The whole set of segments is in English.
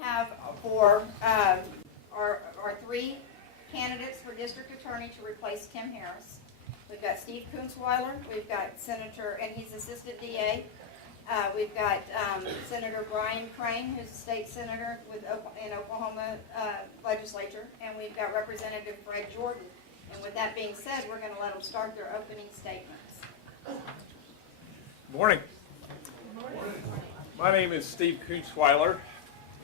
have for our three candidates for district attorney to replace Tim Harris. We've got Steve Kunzweiler, we've got Senator, and he's assistant DA. We've got Senator Brian Crane, who's a state senator in Oklahoma legislature, and we've got Representative Fred Jordan. And with that being said, we're going to let them start their opening statements. Morning. My name is Steve Kunzweiler,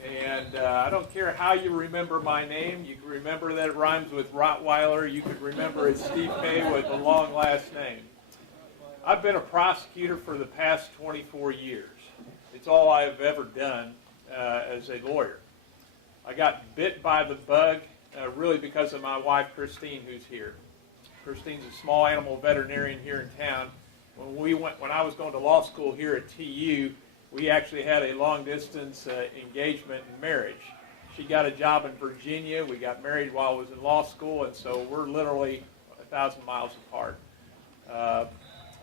and I don't care how you remember my name. You can remember that it rhymes with Rottweiler. You could remember it's Steve K. with a long last name. I've been a prosecutor for the past 24 years. It's all I have ever done as a lawyer. I got bit by the bug really because of my wife, Christine, who's here. Christine's a small animal veterinarian here in town. When I was going to law school here at TU, we actually had a long-distance engagement and marriage. She got a job in Virginia. We got married while I was in law school, and so we're literally 1,000 miles apart.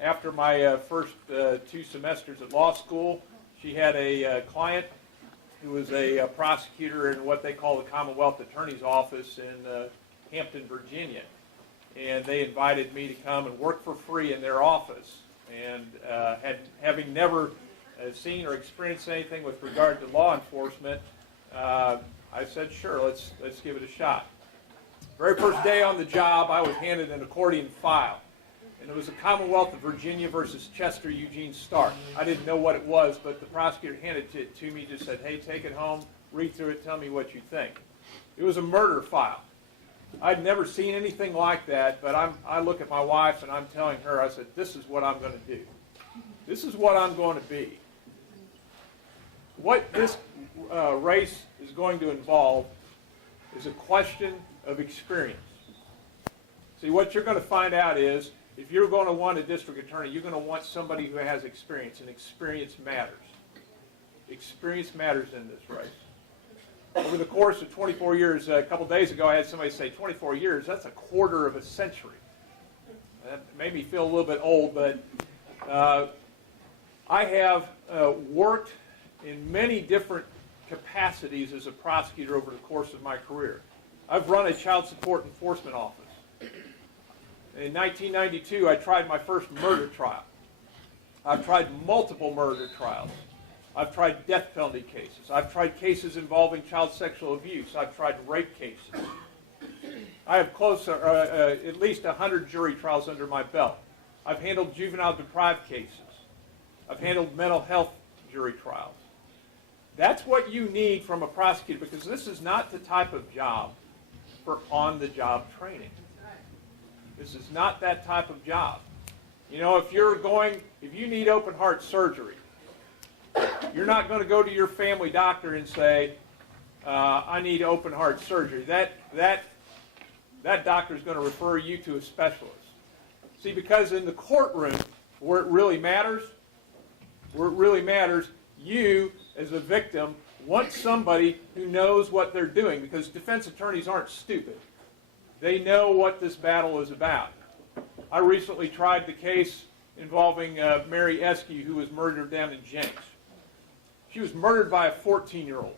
After my first 2 semesters at law school, she had a client who was a prosecutor in what they call the Commonwealth Attorney's Office in Hampton, Virginia. And they invited me to come and work for free in their office. And having never seen or experienced anything with regard to law enforcement, I said, sure, let's give it a shot. Very first day on the job, I was handed an accordion file. And it was the Commonwealth of Virginia versus Chester Eugene Stark. I didn't know what it was, but the prosecutor handed it to me, just said, hey, take it home, read through it, tell me what you think. It was a murder file. I'd never seen anything like that, but I look at my wife and I'm telling her, I said, this is what I'm going to do. This is what I'm going to be. What this race is going to involve is a question of experience. See, what you're going to find out is, if you're going to want a district attorney, you're going to want somebody who has experience, and experience matters. Experience matters in this race. Over the course of 24 years, a couple days ago, I had somebody say, 24 years, that's a quarter of a century. That made me feel a little bit old, but I have worked in many different capacities as a prosecutor over the course of my career. I've run a child support enforcement office. In 1992, I tried my first murder trial. I've tried multiple murder trials. I've tried death penalty cases. I've tried cases involving child sexual abuse. I've tried rape cases. I have at least 100 jury trials under my belt. I've handled juvenile deprived cases. I've handled mental health jury trials. That's what you need from a prosecutor, because this is not the type of job for on-the-job training. This is not that type of job. You know, if you need open heart surgery, you're not going to go to your family doctor and say, I need open heart surgery. That doctor is going to refer you to a specialist. See, because in the courtroom, where it really matters, you, as a victim, want somebody who knows what they're doing, because defense attorneys aren't stupid. They know what this battle is about. I recently tried the case involving Mary Eskew, who was murdered down in Jenks. She was murdered by a 14-year-old.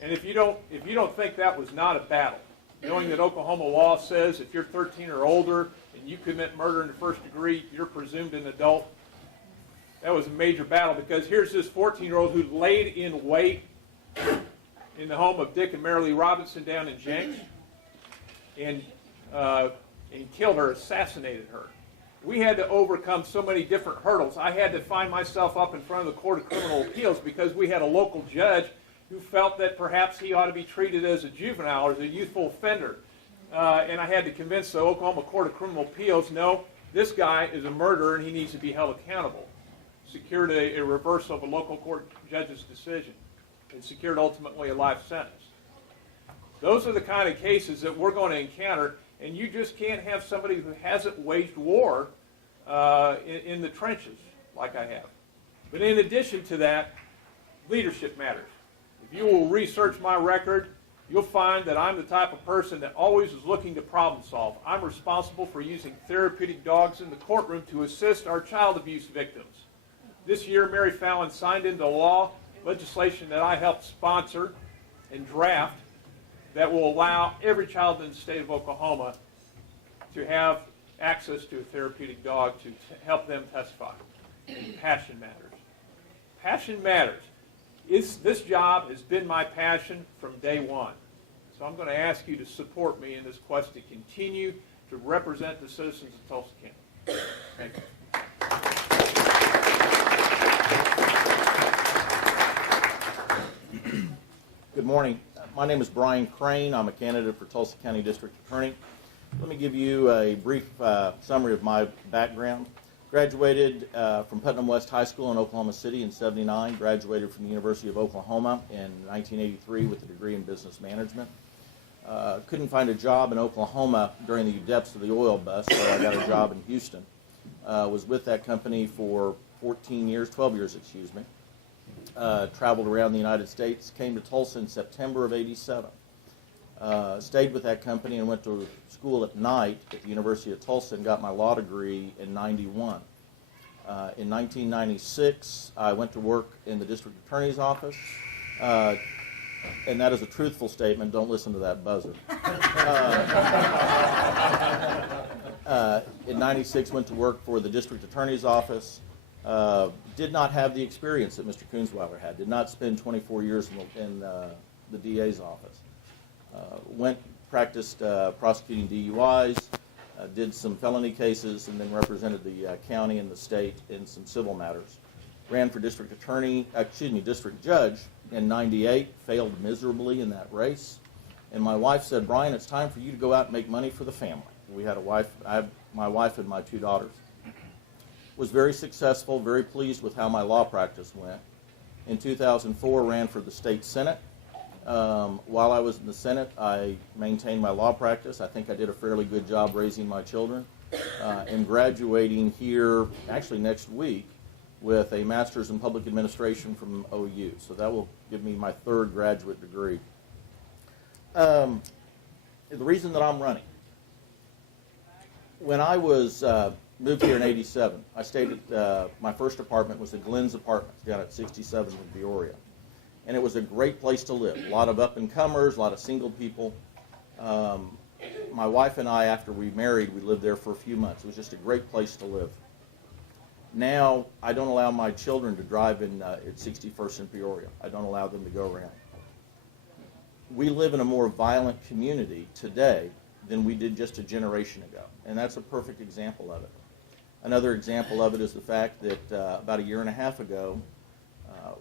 And if you don't think that was not a battle, knowing that Oklahoma law says if you're 13 or older and you commit murder in the first degree, you're presumed an adult, that was a major battle, because here's this 14-year-old who laid in wait in the home of Dick and Mary Lee Robinson down in Jenks, and killed her, assassinated her. We had to overcome so many different hurdles. I had to find myself up in front of the Court of Criminal Appeals because we had a local judge who felt that perhaps he ought to be treated as a juvenile or as a youthful offender. And I had to convince the Oklahoma Court of Criminal Appeals, no, this guy is a murderer and he needs to be held accountable. Secured a reversal of a local court judge's decision and secured ultimately a life sentence. Those are the kind of cases that we're going to encounter, and you just can't have somebody who hasn't waged war in the trenches like I have. But in addition to that, leadership matters. If you will research my record, you'll find that I'm the type of person that always is looking to problem solve. I'm responsible for using therapeutic dogs in the courtroom to assist our child abuse victims. This year, Mary Fallon signed into law legislation that I helped sponsor and draft that will allow every child in the state of Oklahoma to have access to a therapeutic dog to help them testify. Passion matters. Passion matters. This job has been my passion from day one. So I'm going to ask you to support me in this quest to continue to represent the citizens of Tulsa County. Thank you. Good morning. My name is Brian Crane. I'm a candidate for Tulsa County District Attorney. Let me give you a brief summary of my background. Graduated from Putnam West High School in Oklahoma City in '79. Graduated from the University of Oklahoma in 1983 with a degree in business management. Couldn't find a job in Oklahoma during the depths of the oil bust, so I got a job in Houston. Was with that company for 12 years, excuse me. Traveled around the United States, came to Tulsa in September of '87. Stayed with that company and went to school at night at the University of Tulsa and got my law degree in '91. In 1996, I went to work in the district attorney's office, and that is a truthful statement. Don't listen to that buzzer. In '96, went to work for the district attorney's office. Did not have the experience that Mr. Kunzweiler had. Did not spend 24 years in the DA's office. Practiced prosecuting DUIs, did some felony cases, and then represented the county and the state in some civil matters. Ran for district judge in '98, failed miserably in that race. And my wife said, "Brian, it's time for you to go out and make money for the family." We had a wife, my wife and my 2 daughters. Was very successful, very pleased with how my law practice went. In 2004, ran for the state senate. While I was in the Senate, I maintained my law practice. I think I did a fairly good job raising my children. Am graduating here, actually next week, with a master's in public administration from OU. So that will give me my 3rd graduate degree. The reason that I'm running, when I was moved here in '87, I stayed at, my first apartment was at Glenn's Apartments down at 67 in Peoria. And it was a great place to live. A lot of up-and-comers, a lot of single people. My wife and I, after we married, we lived there for a few months. It was just a great place to live. Now, I don't allow my children to drive at 61st and Peoria. I don't allow them to go around. We live in a more violent community today than we did just a generation ago. And that's a perfect example of it. Another example of it is the fact that about a year and a half ago,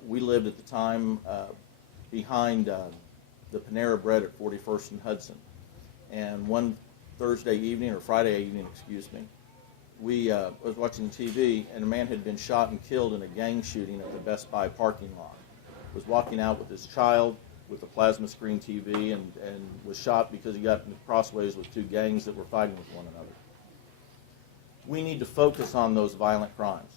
we lived at the time behind the Panera Bread at 41st and Hudson. And one Thursday evening, or Friday evening, excuse me, we was watching TV, and a man had been shot and killed in a gang shooting at the Best Buy parking lot. Was walking out with his child with a plasma screen TV and was shot because he got into crossways with 2 gangs that were fighting with one another. We need to focus on those violent crimes.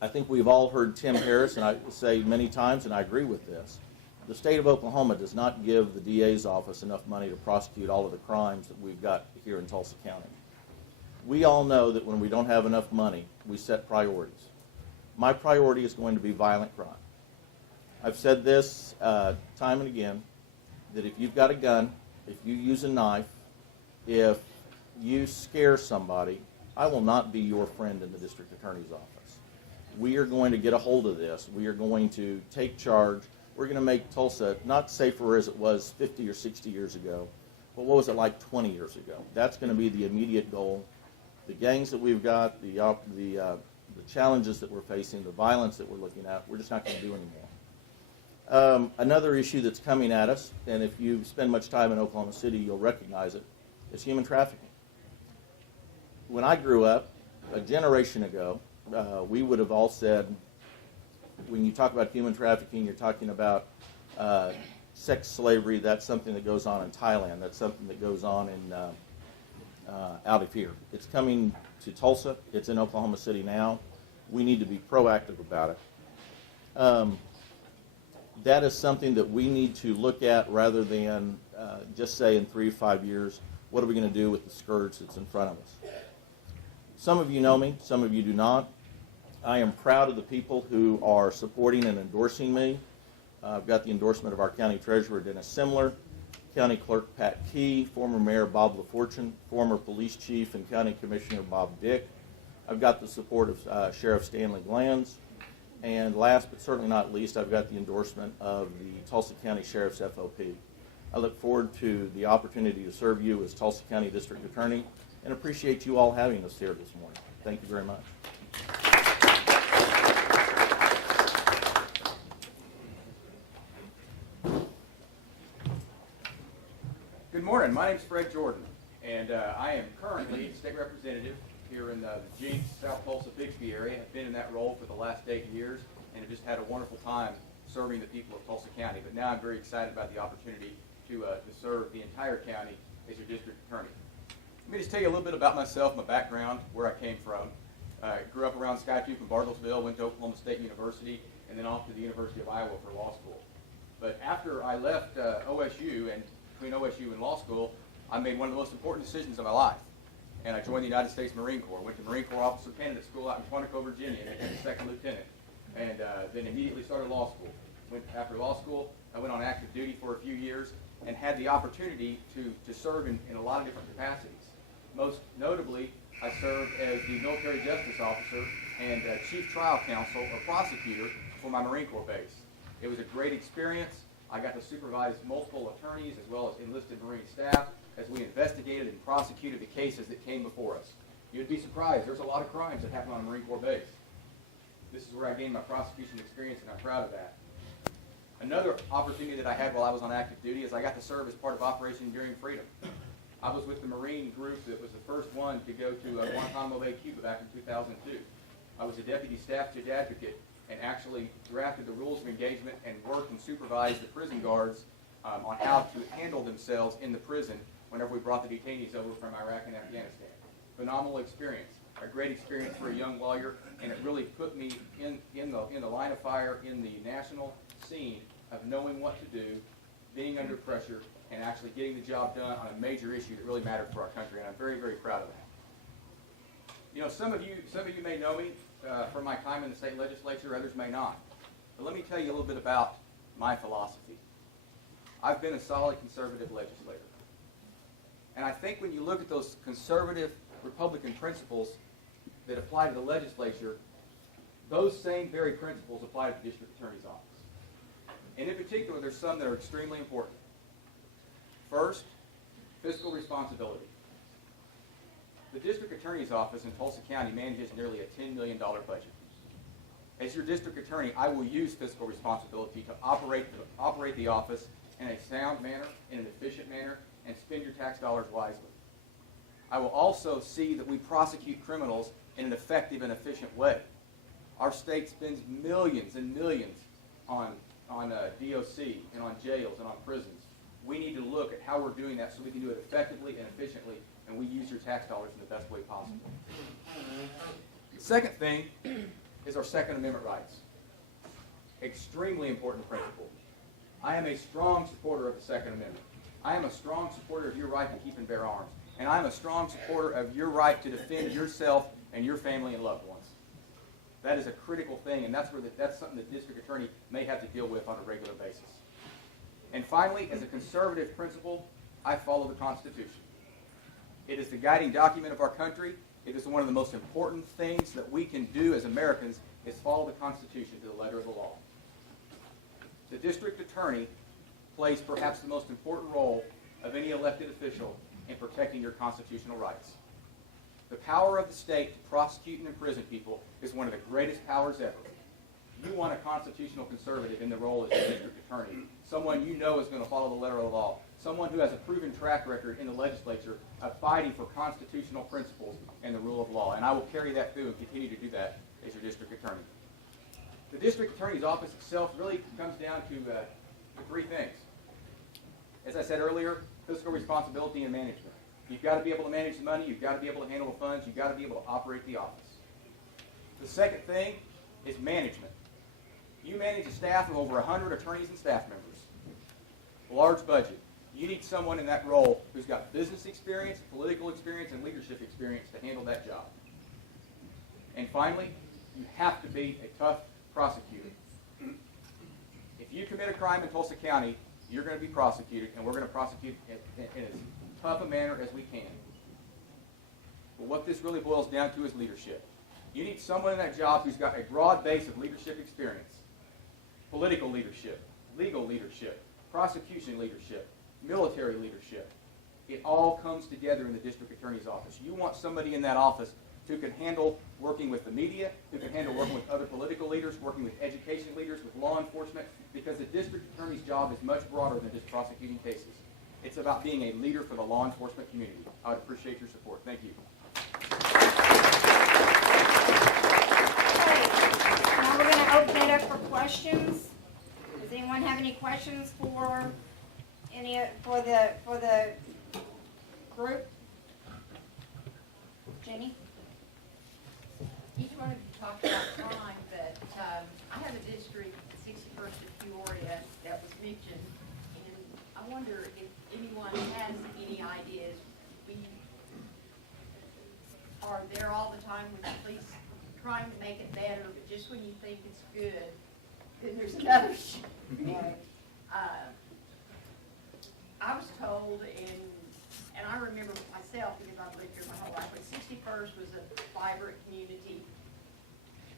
I think we've all heard Tim Harris, and I say many times, and I agree with this, the state of Oklahoma does not give the DA's office enough money to prosecute all of the crimes that we've got here in Tulsa County. We all know that when we don't have enough money, we set priorities. My priority is going to be violent crime. I've said this time and again, that if you've got a gun, if you use a knife, if you scare somebody, I will not be your friend in the district attorney's office. We are going to get a hold of this. We are going to take charge. We're going to make Tulsa not safer as it was 50 or 60 years ago, but what was it like 20 years ago? That's going to be the immediate goal. The gangs that we've got, the challenges that we're facing, the violence that we're looking at, we're just not going to do anymore. Another issue that's coming at us, and if you spend much time in Oklahoma City, you'll recognize it, is human trafficking. When I grew up, a generation ago, we would have all said, when you talk about human trafficking, you're talking about sex slavery. That's something that goes on in Thailand. That's something that goes on in out of here. It's coming to Tulsa. It's in Oklahoma City now. We need to be proactive about it. That is something that we need to look at rather than just say in 3 to 5 years, what are we going to do with the scourge that's in front of us? Some of you know me, some of you do not. I am proud of the people who are supporting and endorsing me. I've got the endorsement of our County Treasurer, Dennis Simler, County Clerk Pat Key, former Mayor Bob LaFortune, former Police Chief and County Commissioner Bob Dick. I've got the support of Sheriff Stanley Glanz. And last but certainly not least, I've got the endorsement of the Tulsa County Sheriff's FOP. I look forward to the opportunity to serve you as Tulsa County District Attorney and appreciate you all having us here this morning. Thank you very much. Good morning. My name is Fred Jordan, and I am currently state representative here in the Jinx, South Tulsa, Bixby area. I've been in that role for the last 8 years, and have just had a wonderful time serving the people of Tulsa County. But now I'm very excited about the opportunity to serve the entire county as your district attorney. Let me just tell you a little bit about myself, my background, where I came from. I grew up around Skytooth and Bartlesville, went to Oklahoma State University, and then off to the University of Iowa for law school. But after I left OSU, and between OSU and law school, I made one of the most important decisions of my life. And I joined the United States Marine Corps. Went to Marine Corps Officer Candidate School out in Quantico, Virginia, and became a second lieutenant. And then immediately started law school. After law school, I went on active duty for a few years and had the opportunity to serve in a lot of different capacities. Most notably, I served as the military justice officer and chief trial counsel or prosecutor for my Marine Corps base. It was a great experience. I got to supervise multiple attorneys as well as enlisted Marine staff as we investigated and prosecuted the cases that came before us. You'd be surprised, there's a lot of crimes that happen on a Marine Corps base. This is where I gained my prosecution experience, and I'm proud of that. Another opportunity that I had while I was on active duty is I got to serve as part of Operation Enduring Freedom. I was with the Marine group that was the first one to go to Guantanamo Bay, Cuba back in 2002. I was a deputy staff judge advocate and actually drafted the rules of engagement and worked and supervised the prison guards on how to handle themselves in the prison whenever we brought the detainees over from Iraq and Afghanistan. Phenomenal experience, a great experience for a young lawyer, and it really put me in the line of fire in the national scene of knowing what to do, being under pressure, and actually getting the job done on a major issue that really mattered for our country, and I'm very, very proud of that. You know, some of you may know me from my time in the state legislature, others may not. But let me tell you a little bit about my philosophy. I've been a solid conservative legislator. And I think when you look at those conservative Republican principles that apply to the legislature, those same very principles apply to the district attorney's office. And in particular, there's some that are extremely important. First, fiscal responsibility. The district attorney's office in Tulsa County manages nearly a $10 million budget. As your district attorney, I will use fiscal responsibility to operate the office in a sound manner, in an efficient manner, and spend your tax dollars wisely. I will also see that we prosecute criminals in an effective and efficient way. Our state spends millions and millions on DOC and on jails and on prisons. We need to look at how we're doing that so we can do it effectively and efficiently, and we use your tax dollars in the best way possible. The second thing is our Second Amendment rights. Extremely important principle. I am a strong supporter of the Second Amendment. I am a strong supporter of your right to keep and bear arms. And I am a strong supporter of your right to defend yourself and your family and loved ones. That is a critical thing, and that's something the district attorney may have to deal with on a regular basis. And finally, as a conservative principle, I follow the Constitution. It is the guiding document of our country. It is one of the most important things that we can do as Americans is follow the Constitution to the letter of the law. The district attorney plays perhaps the most important role of any elected official in protecting your constitutional rights. The power of the state to prosecute and imprison people is one of the greatest powers ever. You want a constitutional conservative in the role as a district attorney, someone you know is going to follow the letter of the law, someone who has a proven track record in the legislature of fighting for constitutional principles and the rule of law. And I will carry that through and continue to do that as your district attorney. The district attorney's office itself really comes down to three things. As I said earlier, fiscal responsibility and management. You've got to be able to manage the money. You've got to be able to handle the funds. You've got to be able to operate the office. The second thing is management. You manage a staff of over 100 attorneys and staff members. A large budget. You need someone in that role who's got business experience, political experience, and leadership experience to handle that job. And finally, You have to be a tough prosecutor. If you commit a crime in Tulsa County, you're going to be prosecuted, and we're going to prosecute in as tough a manner as we can. But what this really boils down to is leadership. You need someone in that job who's got a broad base of leadership experience. Political leadership, legal leadership, prosecution leadership, military leadership. It all comes together in the district attorney's office. You want somebody in that office who can handle working with the media, who can handle working with other political leaders, working with education leaders, with law enforcement, because the district attorney's job is much broader than just prosecuting cases. It's about being a leader for the law enforcement community. I would appreciate your support. Thank you. Okay, now we're going to open it up for questions. Does anyone have any questions for the group? Jenny? Each one of you talked about crime, but I have a district, 61st of Peoria, that was mentioned, and I wonder if anyone has any ideas. We are there all the time with the police trying to make it better, but just when you think it's good, then there's another I was told, and I remember myself because I've lived here my whole life, but 61st was a vibrant community.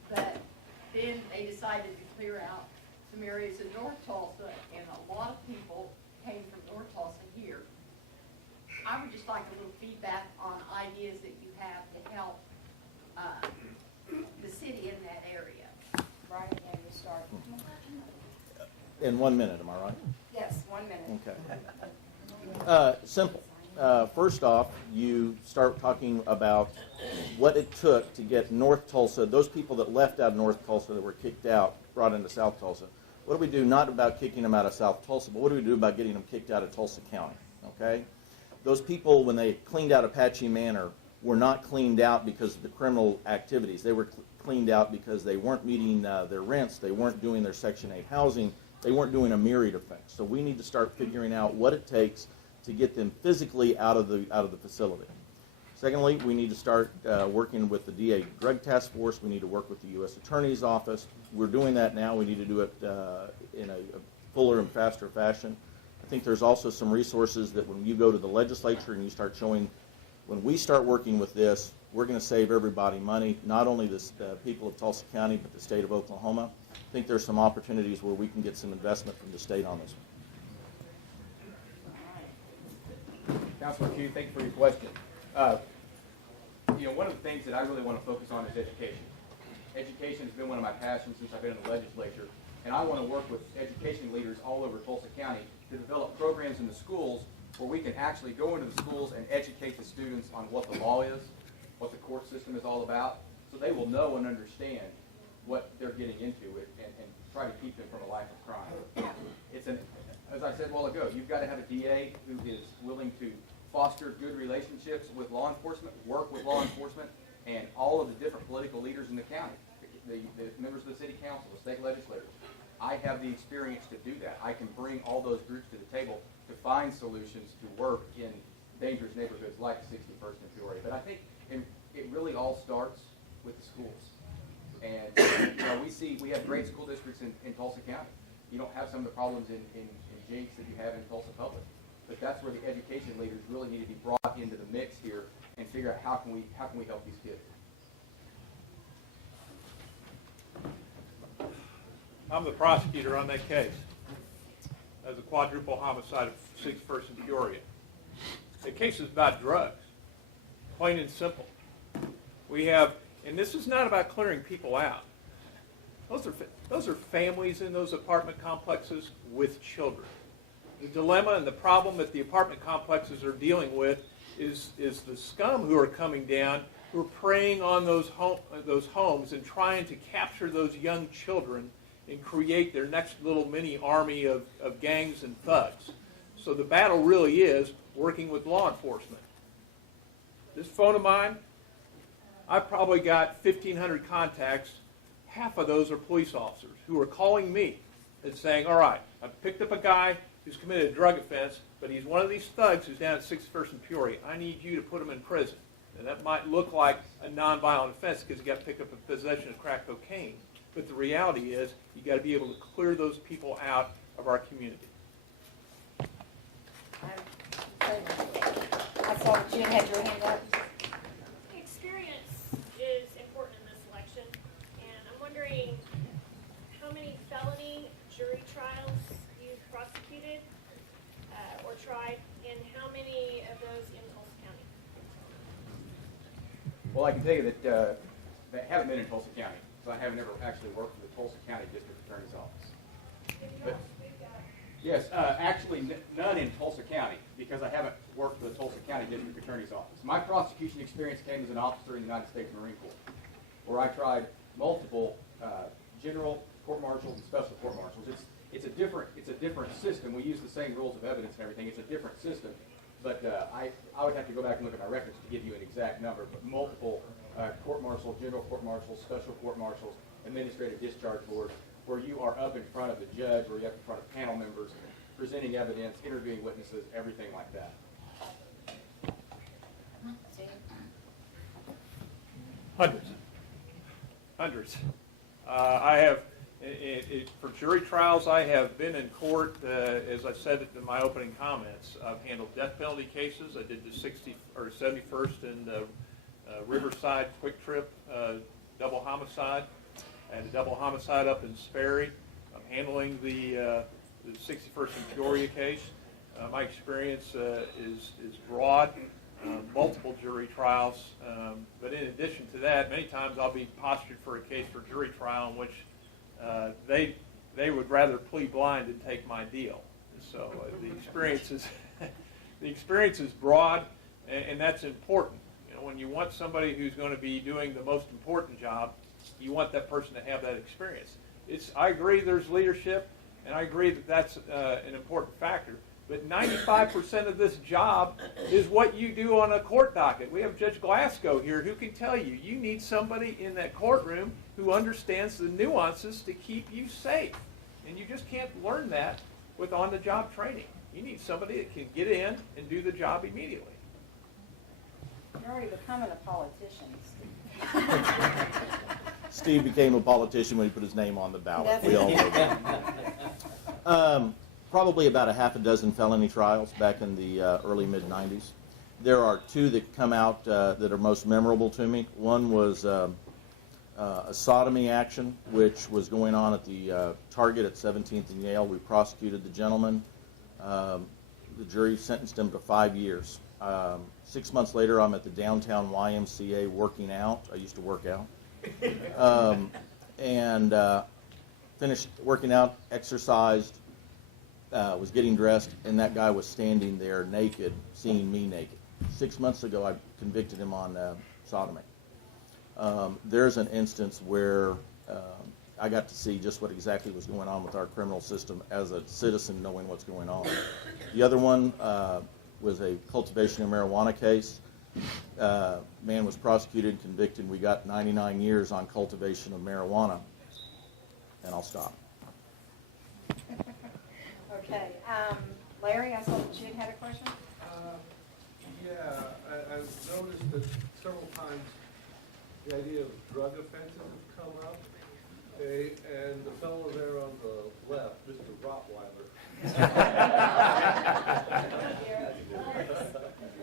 But then they decided to clear out some areas in North Tulsa, and a lot of people came from North Tulsa here. I would just like a little feedback on ideas that you have to help the city in that area. Brian, yeah, you start. In 1 minute, am I right? Yes, 1 minute. Okay. Simple. First off, you start talking about what it took to get North Tulsa, those people that left out of North Tulsa that were kicked out, brought into South Tulsa. What do we do not about kicking them out of South Tulsa, but what do we do about getting them kicked out of Tulsa County? Okay? Those people, when they cleaned out Apache Manor, were not cleaned out because of the criminal activities. They were cleaned out because they weren't meeting their rents, they weren't doing their Section 8 housing, they weren't doing a myriad of things. So we need to start figuring out what it takes to get them physically out of the facility. Secondly, we need to start working with the DA Drug Task Force. We need to work with the U.S. Attorney's Office. We're doing that now. We need to do it in a fuller and faster fashion. I think there's also some resources that when you go to the legislature and you start showing, when we start working with this, we're going to save everybody money, not only the people of Tulsa County, but the state of Oklahoma. I think there's some opportunities where we can get some investment from the state on this one. Councilor Q, thank you for your question. One of the things that I really want to focus on is education. Education has been one of my passions since I've been in the legislature, and I want to work with education leaders all over Tulsa County to develop programs in the schools where we can actually go into the schools and educate the students on what the law is, what the court system is all about, so they will know and understand what they're getting into and try to keep them from a life of crime. As I said a while ago, you've got to have a DA who is willing to foster good relationships with law enforcement, work with law enforcement, and all of the different political leaders in the county, the members of the city council, the state legislators. I have the experience to do that. I can bring all those groups to the table to find solutions to work in dangerous neighborhoods like 61st and Peoria. But I think it really all starts with the schools. And we have great school districts in Tulsa County. You don't have some of the problems in Jinx that you have in Tulsa Public. But that's where the education leaders really need to be brought into the mix here and figure out how can we help these kids. I'm the prosecutor on that case. As a quadruple homicide of 61st and Peoria. The case is about drugs, plain and simple. We have, and this is not about clearing people out. Those are families in those apartment complexes with children. The dilemma and the problem that the apartment complexes are dealing with is the scum who are coming down, who are preying on those homes and trying to capture those young children and create their next little mini army of gangs and thugs. So the battle really is working with law enforcement. This phone of mine, I've probably got 1,500 contacts. Half of those are police officers who are calling me and saying, all right, I've picked up a guy who's committed a drug offense, but he's one of these thugs who's down at 61st and Peoria. I need you to put him in prison. And that might look like a nonviolent offense because you got to pick up a possession of crack cocaine. But the reality is you got to be able to clear those people out of our community. I saw that you had your hand up. Experience is important in this election, and I'm wondering how many felony jury trials you've prosecuted or tried, and how many of those in Tulsa County? Well, I can tell you that I haven't been in Tulsa County, so I haven't ever actually worked for the Tulsa County District Attorney's Office. But, yes, actually none in Tulsa County, because I haven't worked for the Tulsa County District Attorney's Office. My prosecution experience came as an officer in the United States Marine Corps, where I tried multiple general court-martials and special court-martials. It's a different system. We use the same rules of evidence and everything. It's a different system. But I would have to go back and look at my records to give you an exact number, but multiple court-martial, general court-martials, special court-martials, administrative discharge boards, where you are up in front of the judge, where you're up in front of panel members, presenting evidence, interviewing witnesses, everything like that. Hundreds. I have, for jury trials, I have been in court, as I said in my opening comments. I've handled death penalty cases. I did the 71st in Riverside Quick Trip double homicide. I had a double homicide up in Sperry. I'm handling the 61st in Peoria case. My experience is broad, multiple jury trials. But in addition to that, many times I'll be postured for a case for jury trial in which they would rather plead blind and take my deal. So the experience is broad, and that's important. You know, when you want somebody who's going to be doing the most important job, you want that person to have that experience. I agree there's leadership, and I agree that that's an important factor. But 95% of this job is what you do on a court docket. We have Judge Glasgow here who can tell you, you need somebody in that courtroom who understands the nuances to keep you safe. And you just can't learn that with on-the-job training. You need somebody that can get in and do the job immediately. You're already becoming a politician, Steve. Steve became a politician when he put his name on the ballot. We all know that. Probably about a half a dozen felony trials back in the early mid-'90s. There are two that come out that are most memorable to me. One was a sodomy action, which was going on at the Target at 17th and Yale. We prosecuted the gentleman. The jury sentenced him to 5 years. 6 months later, I'm at the downtown YMCA working out. I used to work out. And finished working out, exercised, was getting dressed, and that guy was standing there naked, seeing me naked. 6 months ago, I convicted him on sodomy. There's an instance where I got to see just what exactly was going on with our criminal system as a citizen knowing what's going on. The other one was a cultivation of marijuana case. Man was prosecuted and convicted. We got 99 years on cultivation of marijuana. And I'll stop. Okay, Larry, I saw that you had a question. I've noticed that several times the idea of drug offenses have come up. Okay, and the fellow there on the left, Mr. Rottweiler,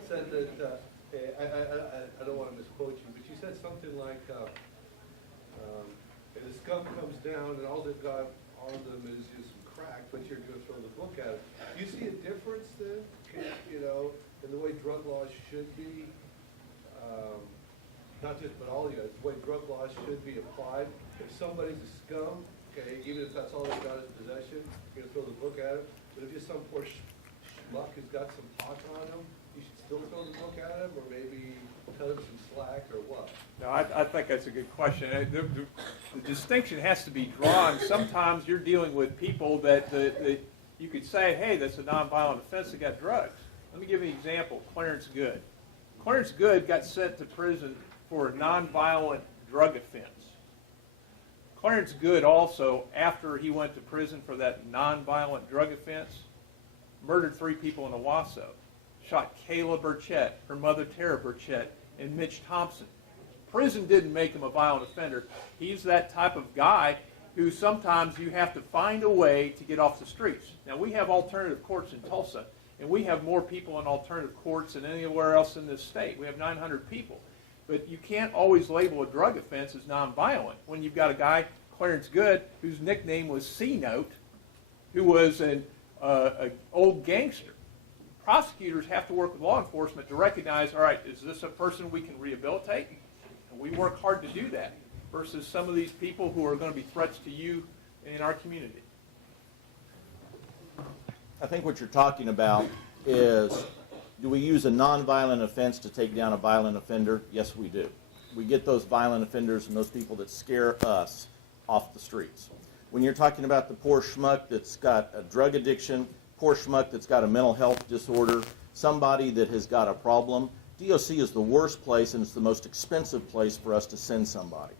said that, I don't want to misquote you, but you said something like, the scum comes down and all they've got on them is just some crack, but you're going to throw the book at it. Do you see a difference then, in the way drug laws should be, not just but all you guys, the way drug laws should be applied? If somebody's a scum, okay, even if that's all they've got is possession, you're going to throw the book at him. But if you're some poor schmuck who's got some pot on him, you should still throw the book at him, or maybe cut him some slack, or what? No, I think that's a good question. The distinction has to be drawn. Sometimes you're dealing with people that you could say, hey, that's a nonviolent offense that got drugs. Let me give you an example. Clarence Good. Clarence Good got sent to prison for a nonviolent drug offense. Clarence Good also, after he went to prison for that nonviolent drug offense, murdered 3 people in Owasso, shot Kayla Burchett, her mother Tara Burchett, and Mitch Thompson. Prison didn't make him a violent offender. He's that type of guy who sometimes you have to find a way to get off the streets. Now, we have alternative courts in Tulsa, and we have more people in alternative courts than anywhere else in this state. We have 900 people. But you can't always label a drug offense as nonviolent when you've got a guy, Clarence Good, whose nickname was C-Note, who was an old gangster. Prosecutors have to work with law enforcement to recognize, all right, is this a person we can rehabilitate? And we work hard to do that versus some of these people who are going to be threats to you in our community. I think what you're talking about is, do we use a nonviolent offense to take down a violent offender? Yes, we do. We get those violent offenders and those people that scare us off the streets. When you're talking about the poor schmuck that's got a drug addiction, poor schmuck that's got a mental health disorder, somebody that has got a problem, DOC is the worst place and it's the most expensive place for us to send somebody.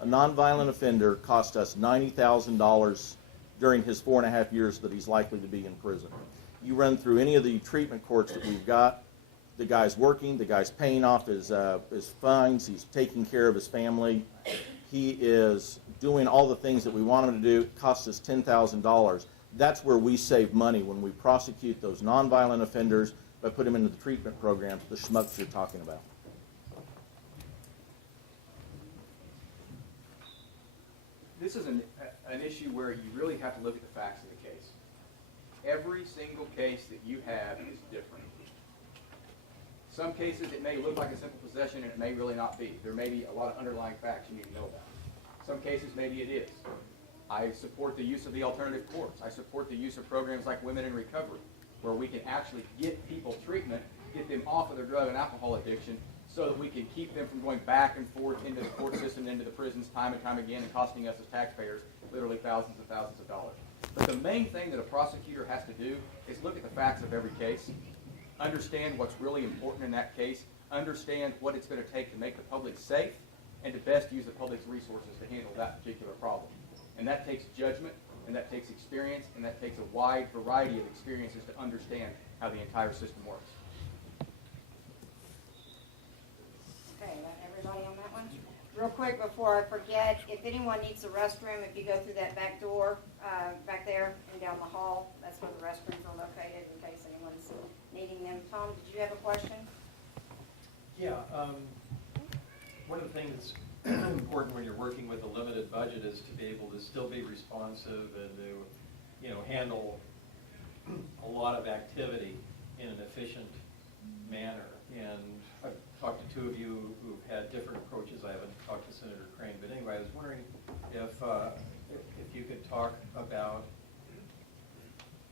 A nonviolent offender cost us $90,000 during his 4.5 years that he's likely to be in prison. You run through any of the treatment courts that we've got, the guy's working, the guy's paying off his fines, he's taking care of his family, he is doing all the things that we want him to do. It costs us $10,000. That's where we save money when we prosecute those nonviolent offenders by putting them into the treatment programs, the schmucks you're talking about. This is an issue where you really have to look at the facts of the case. Every single case that you have is different. Some cases it may look like a simple possession and it may really not be. There may be a lot of underlying facts you need to know about. Some cases maybe it is. I support the use of the alternative courts. I support the use of programs like Women in Recovery, where we can actually get people treatment, get them off of their drug and alcohol addiction, so that we can keep them from going back and forth into the court system, into the prisons time and time again, and costing us as taxpayers literally thousands and thousands of dollars. But the main thing that a prosecutor has to do is look at the facts of every case, understand what's really important in that case, understand what it's going to take to make the public safe, and to best use the public's resources to handle that particular problem. And that takes judgment, and that takes experience, and that takes a wide variety of experiences to understand how the entire system works. Okay, everybody on that one? Real quick before I forget, if anyone needs a restroom, if you go through that back door, back there and down the hall, that's where the restrooms are located in case anyone's needing them. Tom, did you have a question? Yeah, one of the things important when you're working with a limited budget is to be able to still be responsive and to, handle a lot of activity in an efficient manner. And I've talked to two of you who've had different approaches. I haven't talked to Senator Crane, but anyway, I was wondering if you could talk about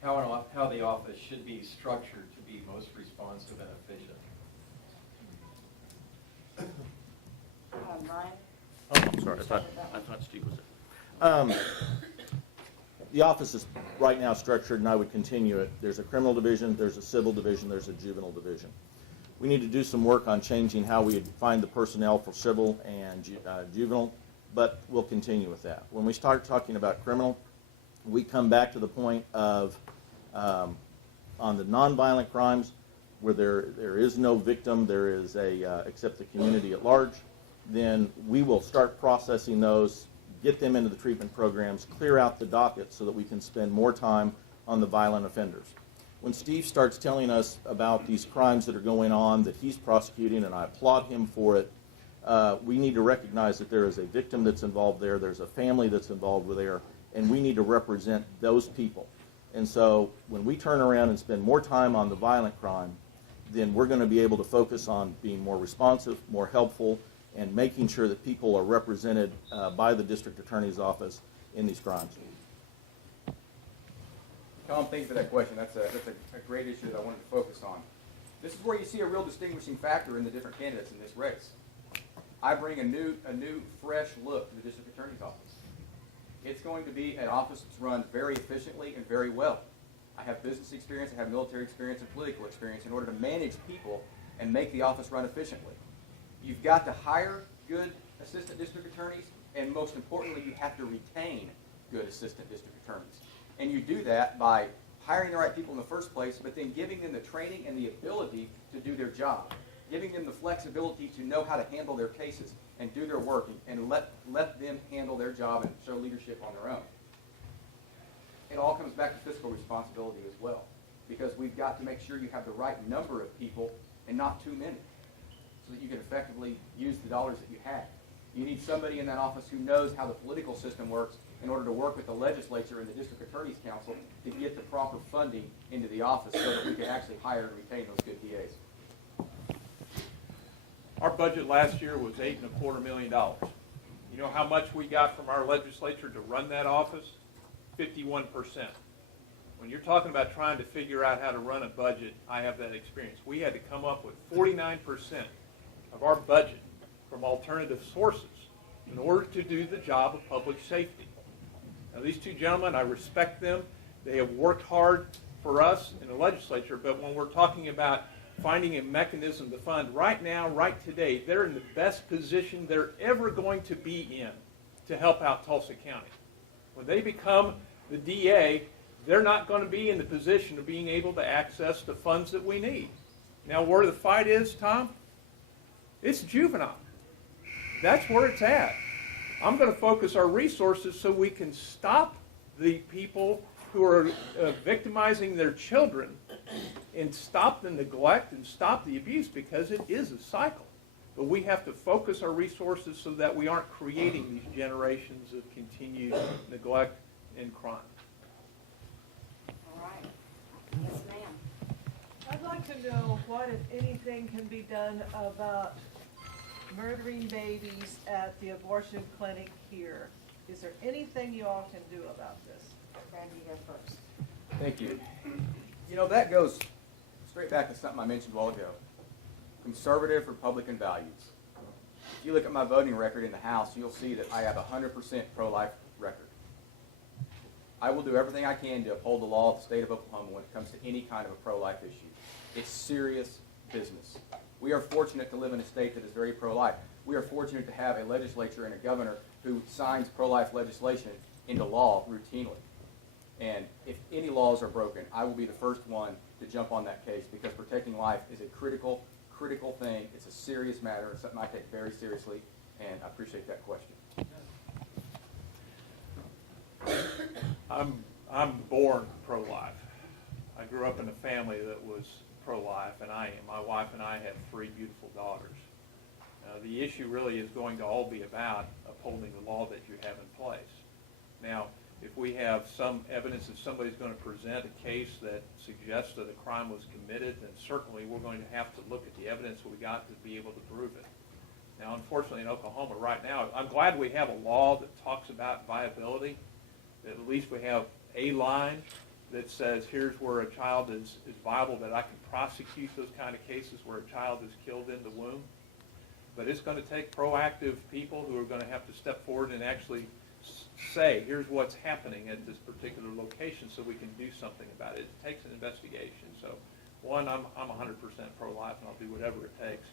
how the office should be structured to be most responsive and efficient. Brian? Oh, I'm sorry. I thought Steve was there. The office is right now structured, and I would continue it. There's a criminal division, there's a civil division, there's a juvenile division. We need to do some work on changing how we find the personnel for civil and juvenile, but we'll continue with that. When we start talking about criminal, we come back to the point of, on the nonviolent crimes, where there is no victim, there is except the community at large, then we will start processing those, get them into the treatment programs, clear out the docket so that we can spend more time on the violent offenders. When Steve starts telling us about these crimes that are going on that he's prosecuting, and I applaud him for it, we need to recognize that there is a victim that's involved there, there's a family that's involved with there, and we need to represent those people. And so when we turn around and spend more time on the violent crime, then we're going to be able to focus on being more responsive, more helpful, and making sure that people are represented by the district attorney's office in these crimes. Tom, thank you for that question. That's a great issue that I wanted to focus on. This is where you see a real distinguishing factor in the different candidates in this race. I bring a new, fresh look to the district attorney's office. It's going to be an office that's run very efficiently and very well. I have business experience, I have military experience, and political experience in order to manage people and make the office run efficiently. You've got to hire good assistant district attorneys, and most importantly, you have to retain good assistant district attorneys. And you do that by hiring the right people in the first place, but then giving them the training and the ability to do their job. giving them the flexibility to know how to handle their cases and do their work and let them handle their job and show leadership on their own. It all comes back to fiscal responsibility as well, because we've got to make sure you have the right number of people and not too many, so that you can effectively use the dollars that you have. You need somebody in that office who knows how the political system works in order to work with the legislature and the district attorney's council to get the proper funding into the office so that we can actually hire and retain those good DAs. Our budget last year was $8.25 million. You know how much we got from our legislature to run that office? 51%. When you're talking about trying to figure out how to run a budget, I have that experience. We had to come up with 49% of our budget from alternative sources in order to do the job of public safety. Now, these two gentlemen, I respect them. They have worked hard for us in the legislature, but when we're talking about finding a mechanism to fund, right now, right today, they're in the best position they're ever going to be in to help out Tulsa County. When they become the DA, they're not going to be in the position of being able to access the funds that we need. Now, where the fight is, Tom, it's juvenile. That's where it's at. I'm going to focus our resources so we can stop the people who are victimizing their children and stop the neglect and stop the abuse, because it is a cycle. But we have to focus our resources so that we aren't creating these generations of continued neglect and crime. All right. Yes, ma'am. I'd like to know what, if anything, can be done about murdering babies at the abortion clinic here. Is there anything you all can do about this? Randy, you go first. Thank you. You know, that goes straight back to something I mentioned a while ago. Conservative Republican values. If you look at my voting record in the House, you'll see that I have a 100% pro-life record. I will do everything I can to uphold the law of the state of Oklahoma when it comes to any kind of a pro-life issue. It's serious business. We are fortunate to live in a state that is very pro-life. We are fortunate to have a legislature and a governor who signs pro-life legislation into law routinely. And if any laws are broken, I will be the first one to jump on that case, because protecting life is a critical thing. It's a serious matter. It's something I take very seriously, and I appreciate that question. I'm born pro-life. I grew up in a family that was pro-life, and my wife and I have 3 beautiful daughters. The issue really is going to all be about upholding the law that you have in place. Now, if we have some evidence that somebody's going to present a case that suggests that a crime was committed, then certainly we're going to have to look at the evidence we got to be able to prove it. Now, unfortunately, in Oklahoma right now, I'm glad we have a law that talks about viability, that at least we have a line that says here's where a child is viable, that I can prosecute those kind of cases where a child is killed in the womb. But it's going to take proactive people who are going to have to step forward and actually say, here's what's happening at this particular location so we can do something about it. It takes an investigation. So, one, I'm 100% pro-life, and I'll do whatever it takes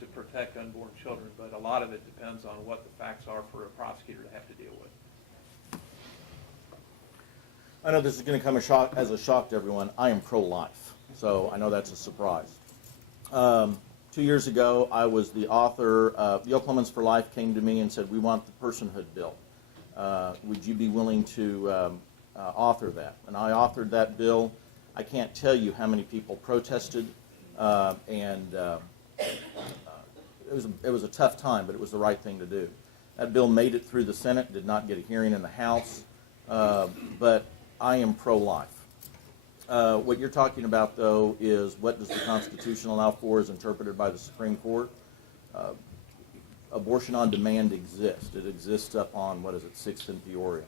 to protect unborn children, but a lot of it depends on what the facts are for a prosecutor to have to deal with. I know this is going to come as a shock to everyone. I am pro-life, so I know that's a surprise. 2 years ago, I was the author of the Oklahomans for Life came to me and said, we want the personhood bill. Would you be willing to author that? And I authored that bill. I can't tell you how many people protested, and it was a tough time, but it was the right thing to do. That bill made it through the Senate, did not get a hearing in the House, but I am pro-life. What you're talking about, though, is what does the Constitution allow for as interpreted by the Supreme Court. Abortion on demand exists. It exists up on, 6th and Peoria.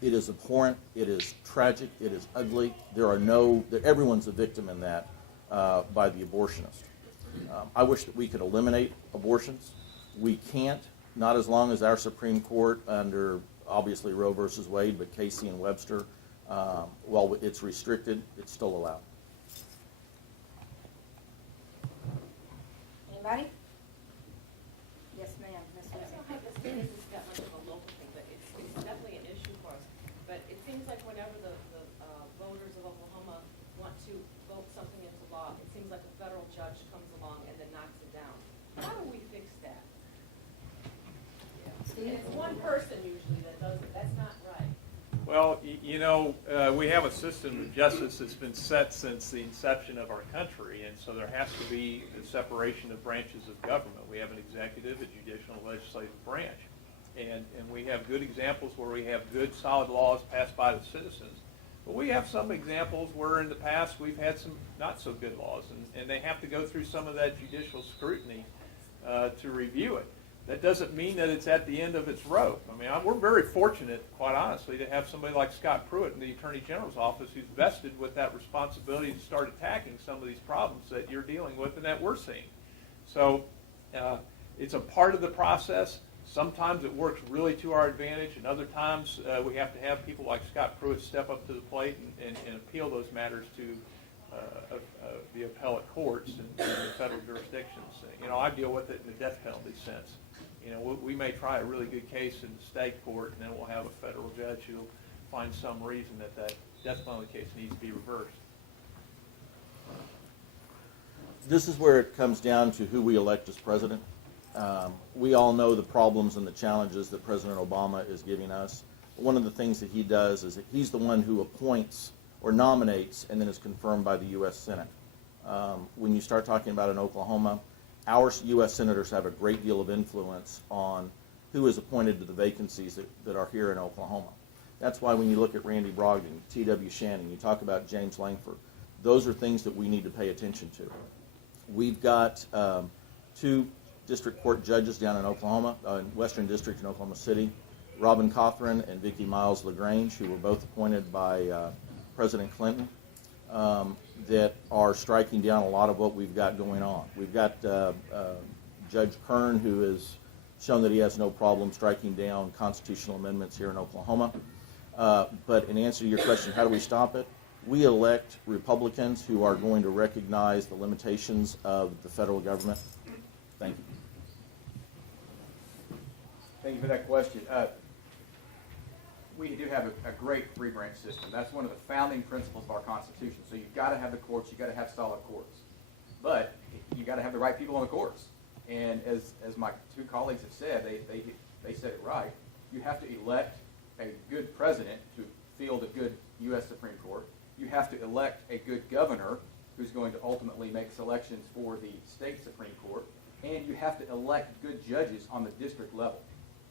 It is abhorrent. It is tragic. It is ugly. Everyone's a victim in that by the abortionist. I wish that we could eliminate abortions. We can't, not as long as our Supreme Court, under obviously Roe versus Wade, but Casey and Webster, while it's restricted, it's still allowed. Anybody? Yes, ma'am. Miss I don't Susan. know how this is that much of a local thing, but it's definitely an issue for us. But it seems like whenever the voters of Oklahoma want to vote something into law, it seems like a federal judge comes along and then And it's one person usually that does it, that's not right. Well, we have a system of justice that's been set since the inception of our country, and so there has to be a separation of branches of government. We have an executive, a judicial, and legislative branch. And we have good examples where we have good, solid laws passed by the citizens. But we have some examples where in the past we've had some not so good laws, and they have to go through some of that judicial scrutiny to review it. That doesn't mean that it's at the end of its rope. I mean, we're very fortunate, quite honestly, to have somebody like Scott Pruitt in the Attorney General's office who's vested with that responsibility to start attacking some of these problems that you're dealing with and that we're seeing. So it's a part of the process. Sometimes it works really to our advantage, and other times we have to have people like Scott Pruitt step up to the plate and appeal those matters to the appellate courts and the federal jurisdictions. I deal with it in the death penalty sense. We may try a really good case in the state court, and then we'll have a federal judge who'll find some reason that death penalty case needs to be reversed. This is where it comes down to who we elect as president. We all know the problems and the challenges that President Obama is giving us. One of the things that he does is that he's the one who appoints or nominates and then is confirmed by the U.S. Senate. When you start talking about in Oklahoma, our U.S. senators have a great deal of influence on who is appointed to the vacancies that are here in Oklahoma. That's why when you look at Randy Brogdon, T.W. Shannon, you talk about James Langford, those are things that we need to pay attention to. We've got 2 district court judges down in Oklahoma, in Western District in Oklahoma City, Robin Cothran and Vicki Miles LaGrange, who were both appointed by President Clinton, that are striking down a lot of what we've got going on. We've got Judge Kern, who has shown that he has no problem striking down constitutional amendments here in Oklahoma. But in answer to your question, how do we stop it? We elect Republicans who are going to recognize the limitations of the federal government. Thank you. Thank you for that question. We do have a great free branch system. That's one of the founding principles of our Constitution. So you've got to have the courts, you've got to have solid courts. But you've got to have the right people on the courts. And as my 2 colleagues have said, they said it right, you have to elect a good president to field a good U.S. Supreme Court. You have to elect a good governor who's going to ultimately make selections for the state Supreme Court. And you have to elect good judges on the district level.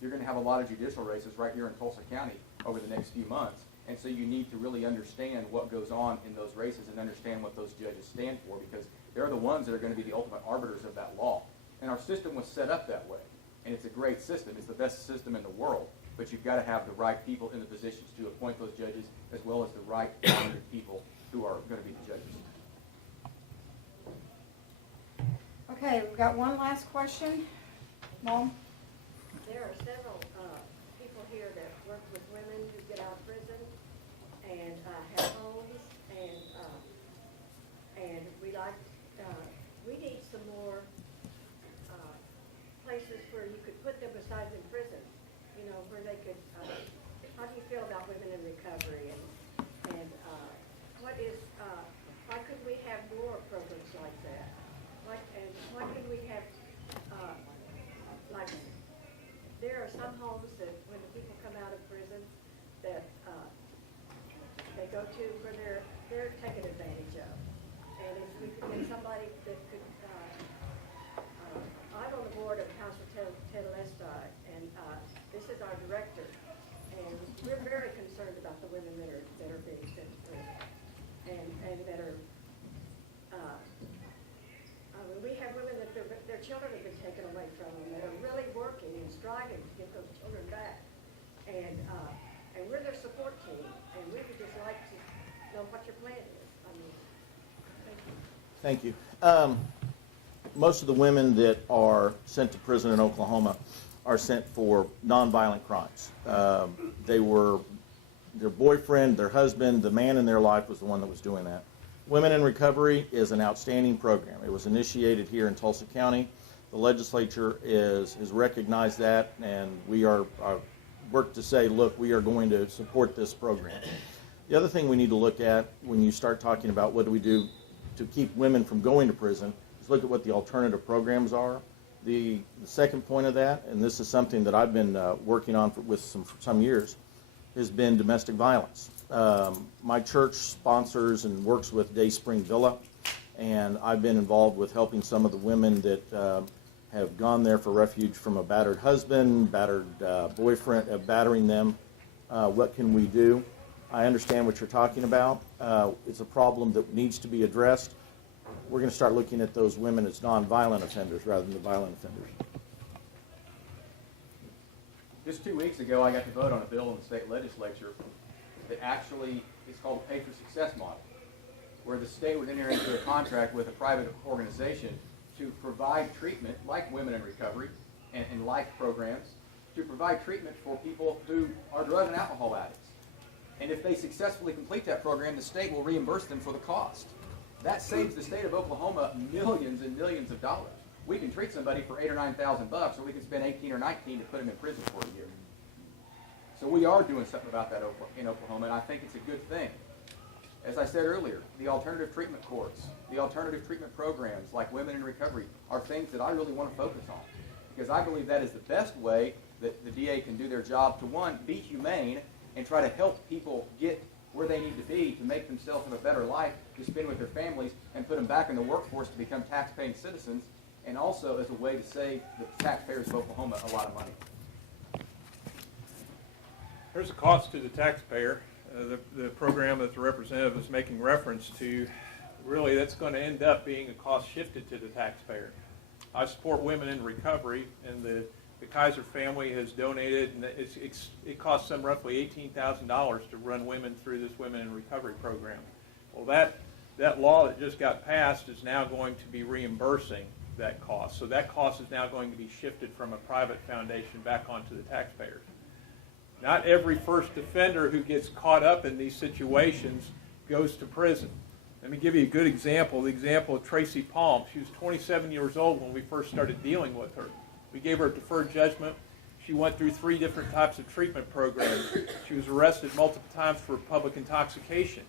You're going to have a lot of judicial races right here in Tulsa County over the next few months. And so you need to really understand what goes on in those races and understand what those judges stand for, because they're the ones that are going to be the ultimate arbiters of that law. And our system was set up that way. And it's a great system. It's the best system in the world. But you've got to have the right people in the positions to appoint those judges, as well as the right talented people who are going to be the judges. Okay, we've got one last question. Mom? There are several people here that work with women who get out of prison and have homes, and we need some more places where you could put them besides in prison, where they could, how do you feel about women in recovery, and why couldn't we have more programs like that? Why couldn't we have, there are some homes that when the people come out of prison that they go to where they're taken advantage of. And if we could get somebody that could, I'm on the board of Council Ted Lestad, and this is our director, and we're very concerned about the women that are being sent to prison, and that are, we have women that their children have been taken away from them, that are really working and striving to get those children back. And we're their support team, and we would just like to know what your plan is. Thank you. Thank you. Most of the women that are sent to prison in Oklahoma are sent for nonviolent crimes. Their boyfriend, their husband, the man in their life was the one that was doing that. Women in Recovery is an outstanding program. It was initiated here in Tulsa County. The legislature has recognized that, and we are work to say, look, we are going to support this program. The other thing we need to look at when you start talking about what do we do to keep women from going to prison is look at what the alternative programs are. The second point of that, and this is something that I've been working on for some years, has been domestic violence. My church sponsors and works with Day Spring Villa, and I've been involved with helping some of the women that have gone there for refuge from a battered husband, battered boyfriend, battering them. What can we do? I understand what you're talking about. It's a problem that needs to be addressed. We're going to start looking at those women as nonviolent offenders rather than the violent offenders. Just 2 weeks ago, I got to vote on a bill in the state legislature that actually is called the Pay for Success model, where the state would enter into a contract with a private organization to provide treatment, like Women in Recovery and like programs, to provide treatment for people who are drug and alcohol addicts. And if they successfully complete that program, the state will reimburse them for the cost. That saves the state of Oklahoma millions and millions of dollars. We can treat somebody for $8,000 or $9,000, or we can spend 18 or 19 to put them in prison for a year. So we are doing something about that in Oklahoma, and I think it's a good thing. As I said earlier, the alternative treatment courts, the alternative treatment programs like Women in Recovery are things that I really want to focus on, because I believe that is the best way that the DA can do their job to, one, be humane and try to help people get where they need to be to make themselves have a better life, to spend with their families, and put them back in the workforce to become tax-paying citizens, and also as a way to save the taxpayers of Oklahoma a lot of money. There's a cost to the taxpayer. The program that the representative is making reference to, really that's going to end up being a cost shifted to the taxpayer. I support Women in Recovery, and the Kaiser family has donated, and it costs them roughly $18,000 to run women through this Women in Recovery program. Well, that law that just got passed is now going to be reimbursing that cost. So that cost is now going to be shifted from a private foundation back onto the taxpayers. Not every first offender who gets caught up in these situations goes to prison. Let me give you a good example, the example of Tracy Palm. She was 27 years old when we first started dealing with her. We gave her a deferred judgment. She went through 3 different types of treatment programs. She was arrested multiple times for public intoxication.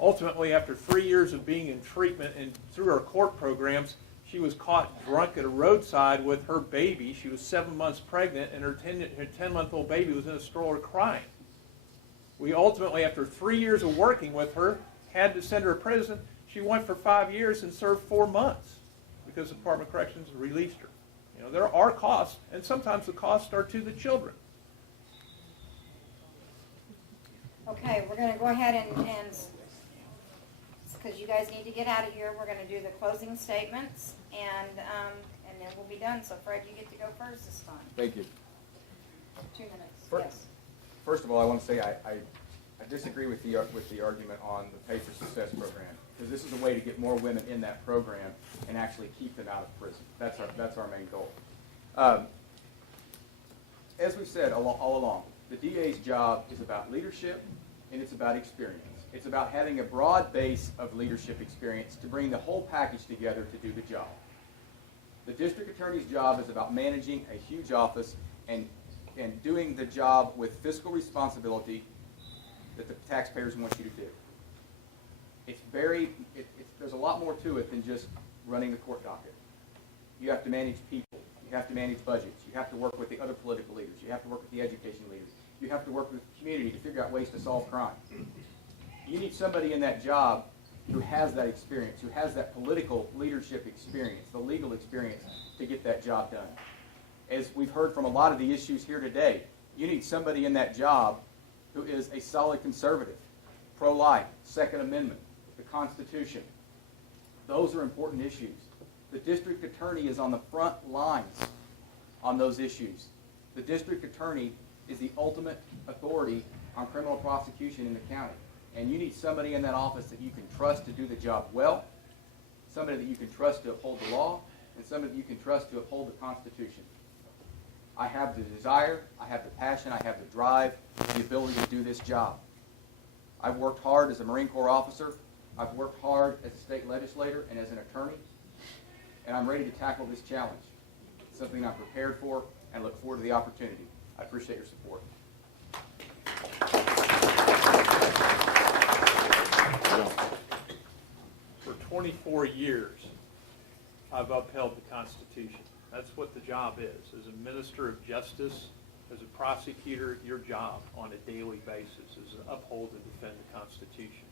Ultimately, after 3 years of being in treatment and through our court programs, she was caught drunk at a roadside with her baby. She was 7 months pregnant, and her 10-month-old baby was in a stroller crying. We ultimately, after 3 years of working with her, had to send her to prison. She went for 5 years and served 4 months because the Department of Corrections released her. You know, there are costs, and sometimes the costs are to the children. Okay, we're going to go ahead and because you guys need to get out of here, we're going to do the closing statements, and then we'll be done. So, Fred, you get to go first this time. Thank you. 2 minutes. Yes. First of all, I want to say I disagree with the argument on the Pay for Success program, because this is a way to get more women in that program and actually keep them out of prison. That's our main goal. As we've said all along, the DA's job is about leadership and it's about experience. It's about having a broad base of leadership experience to bring the whole package together to do the job. The district attorney's job is about managing a huge office and doing the job with fiscal responsibility that the taxpayers want you to do. There's a lot more to it than just running the court docket. You have to manage people. You have to manage budgets. You have to work with the other political leaders. You have to work with the education leaders. You have to work with the community to figure out ways to solve crime. You need somebody in that job who has that experience, who has that political leadership experience, the legal experience to get that job done. As we've heard from a lot of the issues here today, you need somebody in that job who is a solid conservative, pro-life, Second Amendment, the Constitution. Those are important issues. The district attorney is on the front lines on those issues. The district attorney is the ultimate authority on criminal prosecution in the county. And you need somebody in that office that you can trust to do the job well, somebody that you can trust to uphold the law, and somebody that you can trust to uphold the Constitution. I have the desire, I have the passion, I have the drive, the ability to do this job. I've worked hard as a Marine Corps officer. I've worked hard as a state legislator and as an attorney. And I'm ready to tackle this challenge. It's something I'm prepared for and look forward to the opportunity. I appreciate your support. For 24 years, I've upheld the Constitution. That's what the job is. As a minister of justice, as a prosecutor, your job on a daily basis is to uphold and defend the Constitution.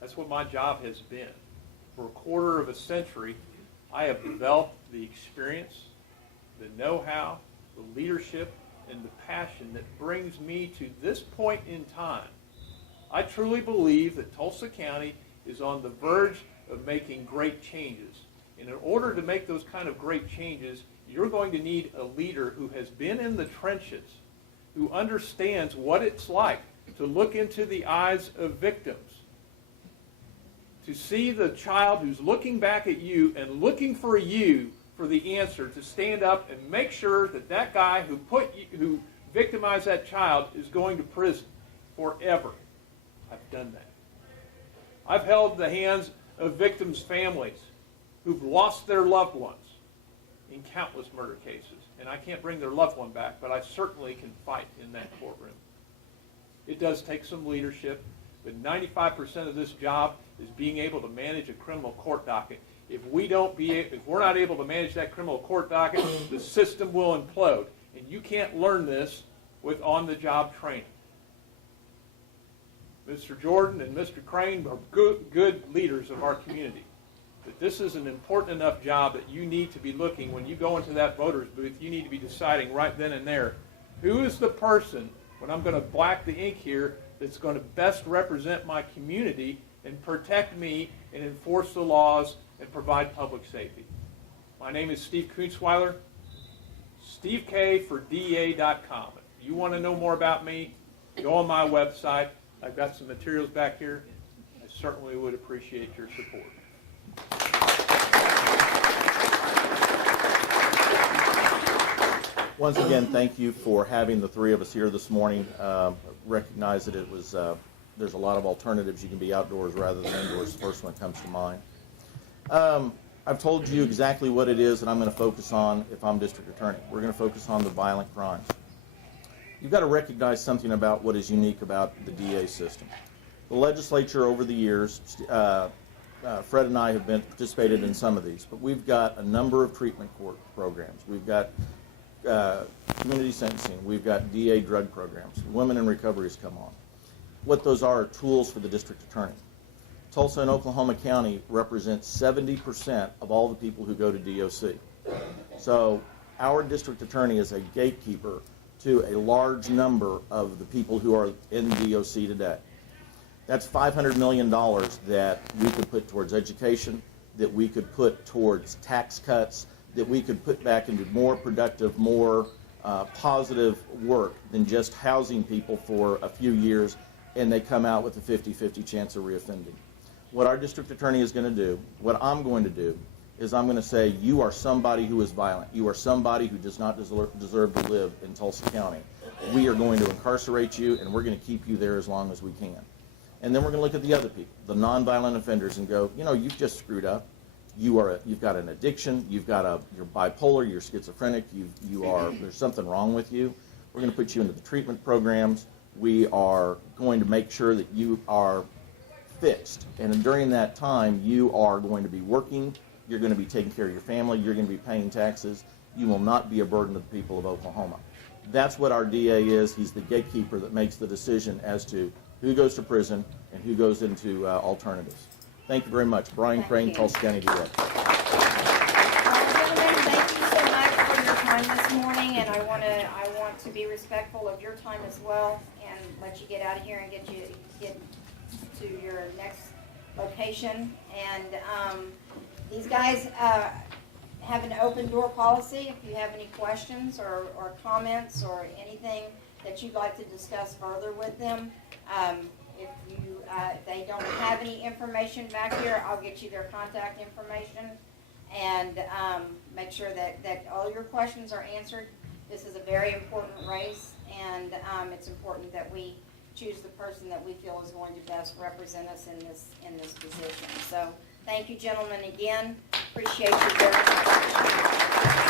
That's what my job has been. For a quarter of a century, I have developed the experience, the know-how, the leadership, and the passion that brings me to this point in time. I truly believe that Tulsa County is on the verge of making great changes. And in order to make those kind of great changes, you're going to need a leader who has been in the trenches, who understands what it's like to look into the eyes of victims, to see the child who's looking back at you and looking for you for the answer, to stand up and make sure that that guy who victimized that child is going to prison forever. I've done that. I've held the hands of victims' families who've lost their loved ones in countless murder cases. And I can't bring their loved one back, but I certainly can fight in that courtroom. It does take some leadership, but 95% of this job is being able to manage a criminal court docket. If we're not able to manage that criminal court docket, the system will implode. And you can't learn this with on-the-job training. Mr. Jordan and Mr. Crane are good leaders of our community. But this is an important enough job that you need to be looking, when you go into that voter's booth, you need to be deciding right then and there, who is the person, when I'm going to black the ink here, that's going to best represent my community and protect me and enforce the laws and provide public safety. My name is Steve Kunzweiler, SteveK4DA.com. If you want to know more about me, go on my website. I've got some materials back here. I certainly would appreciate your support. Once again, thank you for having the three of us here this morning. Recognize that it was there's a lot of alternatives. You can be outdoors rather than indoors. The first one comes to mind. I've told you exactly what it is that I'm going to focus on if I'm district attorney. We're going to focus on the violent crimes. You've got to recognize something about what is unique about the DA system. The legislature over the years, Fred and I have participated in some of these, but we've got a number of treatment court programs. We've got community sentencing. We've got DA drug programs. Women in recovery has come on. What those are tools for the district attorney. Tulsa and Oklahoma County represent 70% of all the people who go to DOC. So our district attorney is a gatekeeper to a large number of the people who are in DOC today. That's $500 million that we could put towards education, that we could put towards tax cuts, that we could put back into more productive, more positive work than just housing people for a few years and they come out with a 50-50 chance of reoffending. What our district attorney is going to do, what I'm going to do, is I'm going to say, you are somebody who is violent. You are somebody who does not deserve to live in Tulsa County. We are going to incarcerate you, and we're going to keep you there as long as we can. And then we're going to look at the other people, the nonviolent offenders, and go, you know, you've just screwed up. You've got an addiction. You're bipolar. You're schizophrenic. There's something wrong with you. We're going to put you into the treatment programs. We are going to make sure that you are fixed. And during that time, you are going to be working. You're going to be taking care of your family. You're going to be paying taxes. You will not be a burden to the people of Oklahoma. That's what our DA is. He's the gatekeeper that makes the decision as to who goes to prison and who goes into alternatives. Thank you very much. Brian Crane, Tulsa County DA. Gentlemen, thank you so much for your time this morning, and I want to be respectful of your time as well, and let you get out of here and get to your next location. And these guys have an open door policy. If you have any questions or comments or anything that you'd like to discuss further with them, if they don't have any information back here, I'll get you their contact information and make sure that all your questions are answered. This is a very important race, and it's important that we choose the person that we feel is going to best represent us in this position. So thank you, gentlemen, again. Appreciate you very much.